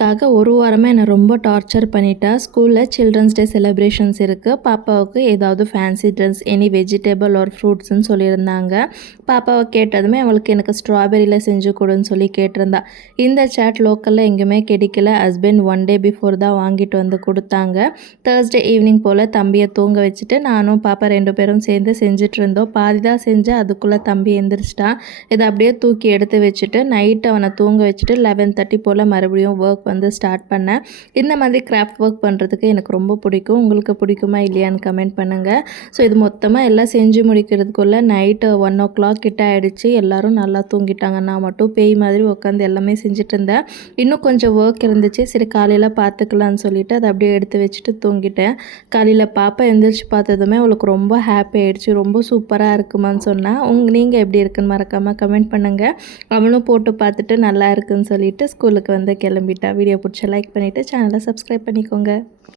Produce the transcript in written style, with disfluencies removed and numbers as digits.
இதுக்காக ஒரு வாரமாக என்னை ரொம்ப டார்ச்சர் பண்ணிட்டா. ஸ்கூலில் சில்ட்ரன்ஸ் டே செலிப்ரேஷன்ஸ் இருக்குது, பாப்பாவுக்கு ஏதாவது fancy dress any vegetable or ஃப்ரூட்ஸ்ன்னு சொல்லியிருந்தாங்க. பாப்பாவை கேட்டதுமே அவளுக்கு எனக்கு ஸ்ட்ராபெரியில் செஞ்சு கொடுன்னு சொல்லி கேட்டிருந்தா. இந்த சாட் லோக்கலில் எங்கேயுமே கிடைக்கல. ஹஸ்பண்ட் ஒன் டே பிஃபோர் தான் வாங்கிட்டு வந்து கொடுத்தாங்க. தேர்ஸ்டே ஈவினிங் போல் தம்பியை தூங்க வச்சுட்டு நானும் பாப்பா 2 பேரும் சேர்ந்து செஞ்சுட்டு இருந்தோம். பாதி தான் செஞ்சேன், அதுக்குள்ளே தம்பி எந்திரிச்சிட்டான். இதை அப்படியே தூக்கி எடுத்து வச்சுட்டு நைட்டு அவனை தூங்க வச்சுட்டு 11:30 போல் மறுபடியும் ஒர்க் வந்து ஸ்டார்ட் பண்ணேன். இந்த மாதிரி கிராஃப்ட் ஒர்க் பண்ணுறதுக்கு எனக்கு ரொம்ப பிடிக்கும். உங்களுக்கு பிடிக்குமா இல்லையான்னு கமெண்ட் பண்ணுங்கள். ஸோ இது மொத்தமாக எல்லாம் செஞ்சு முடிக்கிறதுக்குள்ளே நைட்டு 1 o'clock கிட்ட ஆகிடுச்சு. எல்லோரும் நல்லா தூங்கிட்டாங்க. நான் மட்டும் பேய் மாதிரி உட்காந்து எல்லாமே செஞ்சுட்டு இருந்தேன். இன்னும் கொஞ்சம் ஒர்க் இருந்துச்சு, சரி காலையில் பார்த்துக்கலான்னு சொல்லிவிட்டு அதை அப்படியே எடுத்து வச்சுட்டு தூங்கிட்டேன். காலையில் பாப்பா எழுந்திரிச்சு பார்த்ததுமே அவளுக்கு ரொம்ப ஹாப்பி ஆகிடுச்சு. ரொம்ப சூப்பராக இருக்குமான்னு சொன்னால் நீங்கள் எப்படி இருக்குன்னு மறக்காமல் கமெண்ட் பண்ணுங்கள். அவளும் போட்டு பார்த்துட்டு நல்லா இருக்குன்னு சொல்லிட்டு ஸ்கூலுக்கு வந்து கிளம்பிட்டா. வீடியோ பிடிச்ச லைக் பண்ணிவிட்டு சேனலை சப்ஸ்கிரைப் பண்ணிக்கோங்க.